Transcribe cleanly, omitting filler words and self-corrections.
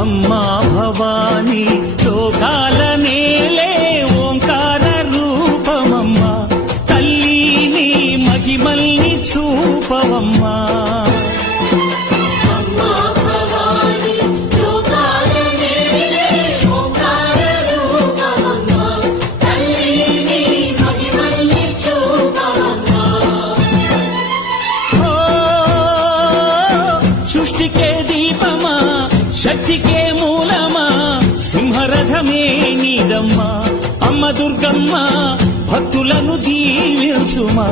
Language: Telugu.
అమ్మా భవానీ లోకాల నేలే ఓంకార రూపమమ్మా తల్లి నీ మహిమల్ని చూపవమ్మా సృష్టికే దీపమా శక్తికే మూలమా సింహరథమే నీదమ్మా అమ్మ దుర్గమ్మ భక్తులను దీవించుమా